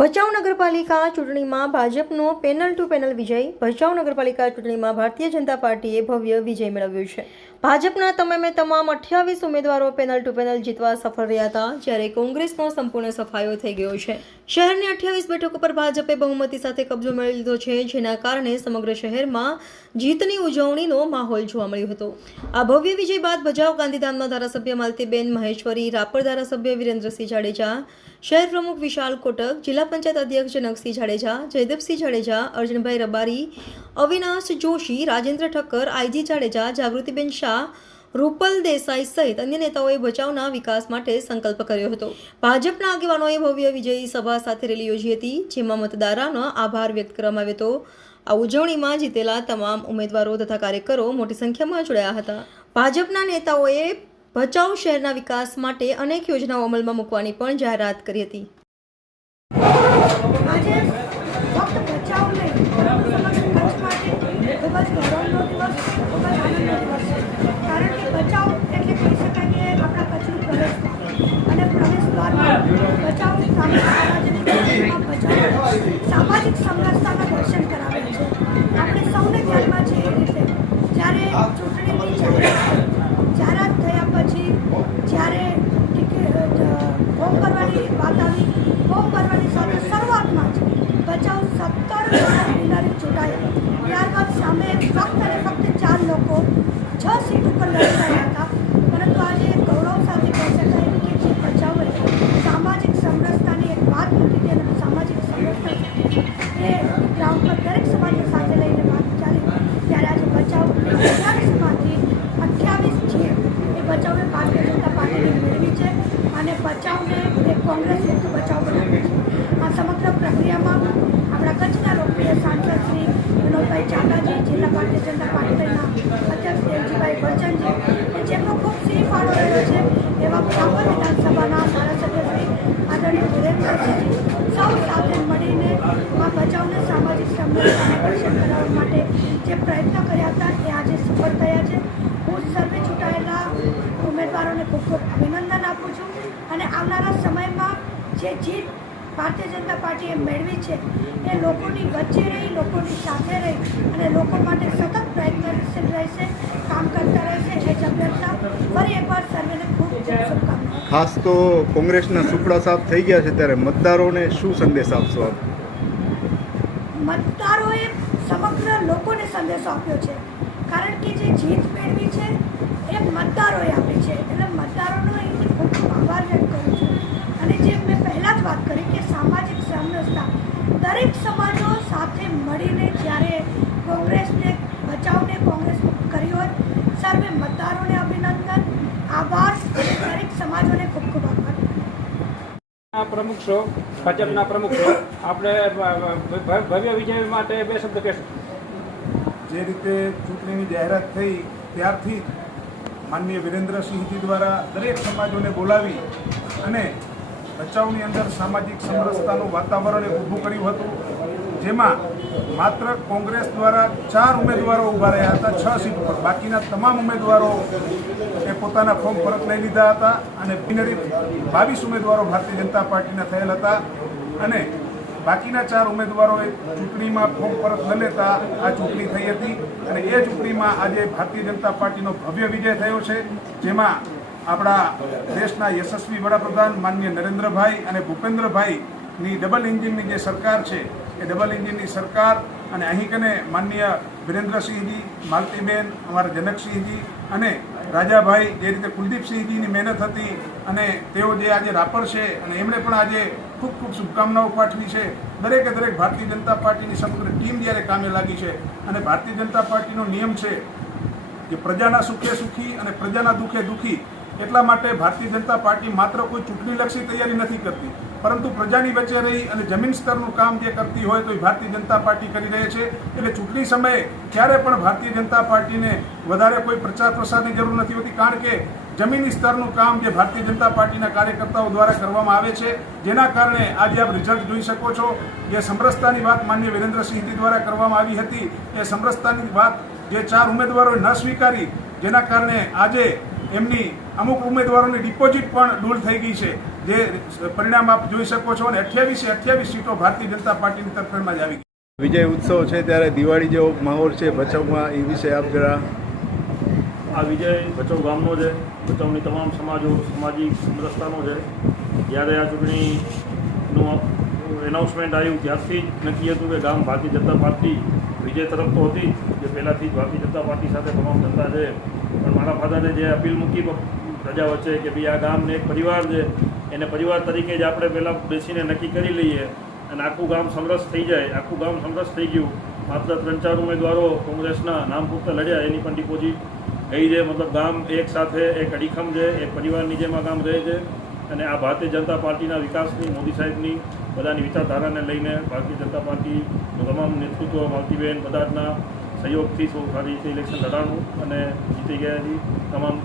ભચાઉ નગરપાલિકા ચૂંટણીમાં ભાજપનો પેનલ ટુ પેનલ વિજય. ભચાઉ નગરપાલિકા ચૂંટણીમાં ભારતીય જનતા પાર્ટીએ ભવ્ય વિજય મેળવ્યો છે. ભાજપના તમામે તમામ અઠ્યાવીસ ઉમેદવારો પેનલ ટુ પેનલ જીતવા સફળ રહ્યા હતા, જ્યારે કોંગ્રેસનો સંપૂર્ણ સફાયો થઈ ગયો છે. શહેરની અઠ્યાવીસ બેઠકો પર ભાજપે બહુમતી સાથે કબજો મેળવી લીધો છે, જેના કારણે સમગ્ર શહેરમાં જીતની ઉજવણીનો માહોલ જોવા મળ્યો હતો. આ ભવ્ય વિજય બાદ ભચાઉ ગાંધીધામના ધારાસભ્ય માલતીબેન મહેશ્વરી, રાપર ધારાસભ્ય વિરેન્દ્રસિંહ જાડેજા, શહેર પ્રમુખ વિશાલ કોટક, જિલ્લા પંચાયત અધ્યક્ષ જનકસિંહ જાડેજા જયદેવસિંહ જાડેજા, અર્જુનભાઈ રબારી, અવિનાશ જોશી, રાજેન્દ્ર ઠક્કર, આઈજી જાડેજા, જાગૃતિબેન શાહ, રૂપલ દેસાઈ સહિત અન્ય નેતાઓએ બચાવના વિકાસ માટે સંકલ્પ કર્યો હતો. ભાજપના આગેવાનોએ ભવ્ય વિજયી સભા સાથે રેલી યોજી હતી, જેમાં મતદારોનો આભાર વ્યક્ત કરવામાં આવ્યો હતો. આ ઉજવણીમાં જીતેલા તમામ ઉમેદવારો તથા કાર્યકરો મોટી સંખ્યામાં જોડાયા હતા. ભાજપના નેતાઓએ ભચાઉ શહેરના વિકાસ માટે અનેક યોજનાઓ અમલમાં મૂકવાની પણ જાહેરાત કરી હતી. ફક્ત બચાવ નહીં, પરંતુ સમગ્ર દિવસ ખૂબ દિવસ કારણ કે બચાવ એટલે કહી શકાય કે આપણા કચ્છનું પ્રવેશ અને પ્રવેશ દ્વારમાં બચાવ સામાજિક સામાજિક દર્શન કરાવે છે. આપણે સૌને ધ્યાનમાં છે એ રીતે જ્યારે ચૂંટણીની જાહેરાત જાહેરાત થયા પછી, જ્યારે ફોર્મ ભરવાની વાત આવી ફોર્મ ભરવાની સાથે શરૂઆતમાં જ બચાવ સત્તર વિનરી ચૂંટાયા ત્યારબાદ સામે ફક્ત અને ફક્ત ચાર લોકો છ સીટ ઉપર લડી રહ્યા હતા. પરંતુ આજે ગૌરવ સાથે કહી શકાય કે જે પ્રજાઓએ સામાજિક સમરસતાની એક વાત મૂકી હતી અને સામાજિક સમરસતા એ ગ્રાઉન્ડ પર દરેક સમાજને સાથે લઈને વાત ચાલી. ત્યારે આજે બચાવ અઠ્યાવીસમાંથી અઠ્યાવીસ છે. એ બચાવને ભારતીય જનતા પાર્ટીને મેળવી છે અને બચાવને એ કોંગ્રેસ હેતુ બચાવ બનાવ્યું છે. આ સમગ્ર પ્રક્રિયામાં આપણા કચ્છના લોકપ્રિય સાંસદ શ્રી વિનોદભાઈ ચાવડાજી, જિલ્લા ભારતીય જનતા પાર્ટીના અધ્યક્ષ દેવજીભાઈ બચ્ચનજી કે જેમનો ખૂબ સિંહ ફાળો રહ્યો છે એવા રાપર વિધાનસભાના ધારાસભ્ય શ્રી આદરણીય વિરેન્દ્રસિંહજી સૌ સાથે મળીને આ બચાવને સામાજિક સમૃદ્ધિને દર્શન કરાવવા માટે જે પ્રયત્ન કર્યા હતા એ આજે સફળ થયા છે હું સર્વે ચૂંટાયેલા ઉમેદવારોને ખૂબ ખૂબ અભિનંદન આપું છું અને આવનારા સમયમાં જે જીત ભારતીય જનતા પાર્ટીએ મેળવી છે એ લોકોની વચ્ચે રહી લોકોની સાથે રહી અને લોકો માટે સતત પ્રયત્નશીલ રહેશે કામ કરતા રહેશે એ જ ફરી એકવાર સર્વેને ખૂબ શુભકામના ખાસ તો કોંગ્રેસના સુપડા સાફ થઈ ગયા છે ત્યારે મતદારોને શું સંદેશ આપશો આપ? મતદારોએ સમગ્ર લોકોને સંદેશો આપ્યો છે. કારણ કે જે જીત મેળવી છે એ મતદારોએ આપી છે એટલે મતદારોનો અહીંથી ખૂબ ખૂબ આભાર વ્યક્ત કરું છું અને જે મેં પહેલાં જ વાત કરી કે સામાજિક સમરસતા દરેક સમાજો સાથે મળીને જ્યારે કોંગ્રેસને બચાવને કોંગ્રેસ મુક્ત કરી હોય સર્વે મતદારોને અભિનંદન આભાર અને દરેક સમાજોને ખૂબ ખૂબ આભાર ના પ્રમુખ છો, ભાજપના પ્રમુખ છો. આપણે ભવ્ય વિજય માટે બે શબ્દ કહેશો. જે રીતે ચૂંટણીની જાહેરાત થઈ, ત્યારથી માનનીય વિરેન્દ્રસિંહજી દ્વારા દરેક સમાજોને બોલાવી અને બચાવની અંદર સામાજિક સમરસતાનું વાતાવરણ ઊભું કર્યું હતું. જેમાં માત્ર કોંગ્રેસ દ્વારા ચાર ઉમેદવારો ઊભા રહ્યા હતા, છ સીટ પર. બાકીના તમામ ઉમેદવારો એ પોતાના ફોર્મ પરત લઈ લીધા હતા અને બિનરી બાવીસ ઉમેદવારો ભારતીય જનતા પાર્ટીના થયેલ હતા અને બાકીના ચાર ઉમેદવારોએ ચૂંટણીમાં ફોર્મ પરત ન લેતા આ ચૂંટણી થઈ હતી અને એ ચૂંટણીમાં આજે ભારતીય જનતા પાર્ટીનો ભવ્ય વિજય થયો છે, જેમાં આપણા દેશના યશસ્વી વડાપ્રધાન માનનીય નરેન્દ્રભાઈ અને ભૂપેન્દ્રભાઈની ડબલ એન્જિનની જે સરકાર છે એ ડબલ ઇન્જિનની સરકાર અને અહીં કને માનનીય વિરેન્દ્રસિંહજી, માલતીબેન, અમારા જનકસિંહજી અને રાજાભાઈ જે રીતે કુલદીપસિંહજીની મહેનત હતી અને તેઓ જે આજે રાપર છે અને એમણે પણ આજે ખૂબ ખૂબ શુભકામનાઓ પાઠવી છે. દરેકે દરેક ભારતીય જનતા પાર્ટીની સમગ્ર ટીમ જ્યારે કામે લાગી છે અને ભારતીય જનતા પાર્ટીનો નિયમ છે કે પ્રજાના સુખે સુખી અને પ્રજાના દુઃખે દુઃખી એટલા માટે ભારતીય જનતા પાર્ટી માત્ર કોઈ ચૂંટણીલક્ષી તૈયારી નથી કરતી, પરંતુ પ્રજાની વચ્ચે રહી અને જમીન સ્તરનું કામ જે કરતી હોય તો એ ભારતીય જનતા પાર્ટી કરી રહી છે. એટલે ચૂંટણી સમયે ક્યારે પણ ભારતીય જનતા પાર્ટીને વધારે કોઈ પ્રચાર પ્રસારની જરૂર નથી હોતી, કારણ કે જમીની સ્તરનું કામ જે ભારતીય જનતા પાર્ટીના કાર્યકર્તાઓ દ્વારા કરવામાં આવે છે, જેના કારણે આજે આપ રિઝલ્ટ જોઈ શકો છો જે સમરસતાની વાત માન્ય વિરેન્દ્રસિંહજી દ્વારા કરવામાં આવી હતી. એ સમરસતાની વાત જે ચાર ઉમેદવારોએ ન સ્વીકારી, જેના કારણે આજે એમની અમુક ઉમેદવારોની ડિપોઝિટ પણ દૂર થઈ ગઈ છે. જે પરિણામ આપ જોઈ શકો છો અને અઠ્યાવીસે અઠ્યાવીસ સીટો ભારતીય જનતા પાર્ટીની તરફેણમાં જ આવી ગઈ. વિજય ઉત્સવ છે ત્યારે દિવાળી જેવો માહોલ છે ભચાઉમાં એ વિશે આપ જરા આ વિજય ભચાઉ ગામનો છે. ભચાઉની તમામ સમાજો સામાજિક સમરસતાનો છે. જ્યારે આ ચૂંટણીનું એનાઉન્સમેન્ટ આવ્યું ત્યારથી જ નક્કી હતું કે ગામ ભારતીય જનતા પાર્ટી વિજય તરફ તો હતી જ, જે પહેલાંથી જ ભારતીય જનતા પાર્ટી સાથે તમામ જનતા છે. પણ મારા ફાધરે જે અપીલ મૂકી પ્રજા વચ્ચે કે ભાઈ આ ગામને એક પરિવાર છે એને પરિવાર તરીકે જ આપણે પહેલાં બેસીને નક્કી કરી લઈએ અને આખું ગામ સમરસ થઈ જાય. આખું ગામ સમરસ થઈ ગયું. માત્ર ત્રણ ચાર ઉમેદવારો કોંગ્રેસના નામ પૂરતા લડ્યા એની પણ ડિપોઝિટ ગઈ છે. મતલબ ગામ એક સાથે એક અડીખમ છે એક પરિવારની જેમ ગામ રહે છે. અને આ ભારતીય જનતા પાર્ટીના વિકાસની મોદી સાહેબની બધાની વિચારધારાને લઈને ભારતીય જનતા પાર્ટીનું તમામ નેતૃત્વ માલતીબેન બધાના સહયોગથી સૌ સારી રીતે ઇલેક્શન લડાણું અને જીતી ગયા તમામ